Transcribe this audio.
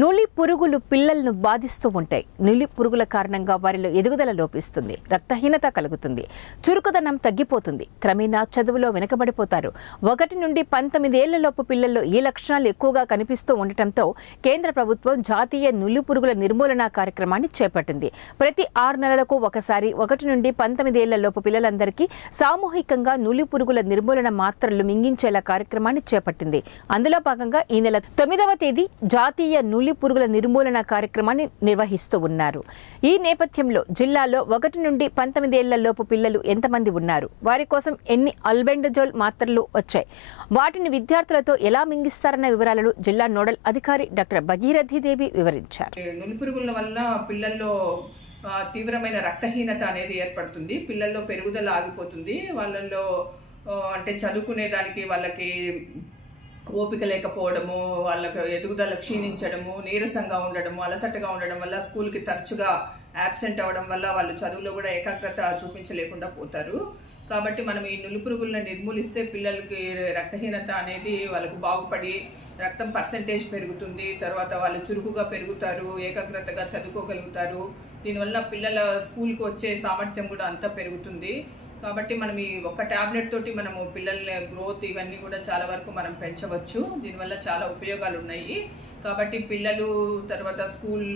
నులి పురుగులు పిల్లలను బాధిస్తూ ఉంటాయి. నులి పురుగుల కారణంగా వారిలో ఎదుగుదల లోపిస్తుంది, రక్తహీనత కలుగుతుంది, చురుకుదనం తగ్గిపోతుంది, క్రమేణా చదువులో వెనుకబడిపోతారు. 1 నుండి 19 ఏళ్లలోపు పిల్లల్లో ఈ లక్షణాలు ఎక్కువగా కనిపిస్తూ ఉండటంతో కేంద్ర ప్రభుత్వం జాతీయ నులి పురుగుల నిర్మూలన కార్యక్రమాన్ని చేపట్టింది. ప్రతి 6 నెలలకు ఒకసారి 1 నుండి 19 ఏళ్లలోపు పిల్లలందరికీ సామూహికంగా నులి పురుగుల నిర్మూలన మాత్రలు మింగించేలా కార్యక్రమాన్ని చేపట్టింది. అందులో భాగంగా ఈ నెల 9వ తేదీ జాతీయ నులి పురుగుల నిర్మూలన కార్యక్రమాన్ని నిర్వహిస్తూ ఉన్నారు. ఈ నేపథ్యంలో జిల్లాలో 1 నుండి 19 ఏళ్లలోపు పిల్లలు ఎంతమంది ఉన్నారు, వారి కోసం ఎన్ని అల్బెండజోల్ మాత్రలు వచ్చాయి, వాటిని విద్యార్థులతో ఎలా మింగిస్తారన్న వివరాలను జిల్లా నోడల్ అధికారి డాక్టర్ భగీరథీదేవి వివరించారు. నులి పురుగుల వల్ల పిల్లల్లో తీవ్రమైన రక్తహీనత అనేది ఏర్పడుతుంది. పిల్లల్లో పెరుగుదల ఆగిపోతుంది. వాళ్ళల్లో అంటే చదువుకునే దానికి వాళ్ళకి ఓపిక లేకపోవడము, వాళ్ళకు ఎదుగుదల క్షీణించడము, నీరసంగా ఉండడము, అలసటగా ఉండడం వల్ల స్కూల్కి తరచుగా యాబ్సెంట్ అవ్వడం వల్ల వాళ్ళు చదువులో కూడా ఏకాగ్రత చూపించలేకుండా పోతారు. కాబట్టి మనం ఈ నులి పురుగులను నిర్మూలిస్తే పిల్లలకి రక్తహీనత అనేది వాళ్ళకు బాగుపడి రక్తం పర్సెంటేజ్ పెరుగుతుంది. తర్వాత వాళ్ళు చురుకుగా పెరుగుతారు, ఏకాగ్రతగా చదువుకోగలుగుతారు. దీనివల్ల పిల్లల స్కూల్కి వచ్చే సామర్థ్యం కూడా అంతా పెరుగుతుంది. కాబట్టి మనం ఈ ఒక్క టాబ్లెట్ తోటి మనము పిల్లల గ్రోత్ ఇవన్నీ కూడా చాలా వరకు మనం పెంచవచ్చు. దీనివల్ల చాలా ఉపయోగాలు ఉన్నాయి. కాబట్టి పిల్లలు తర్వాత స్కూల్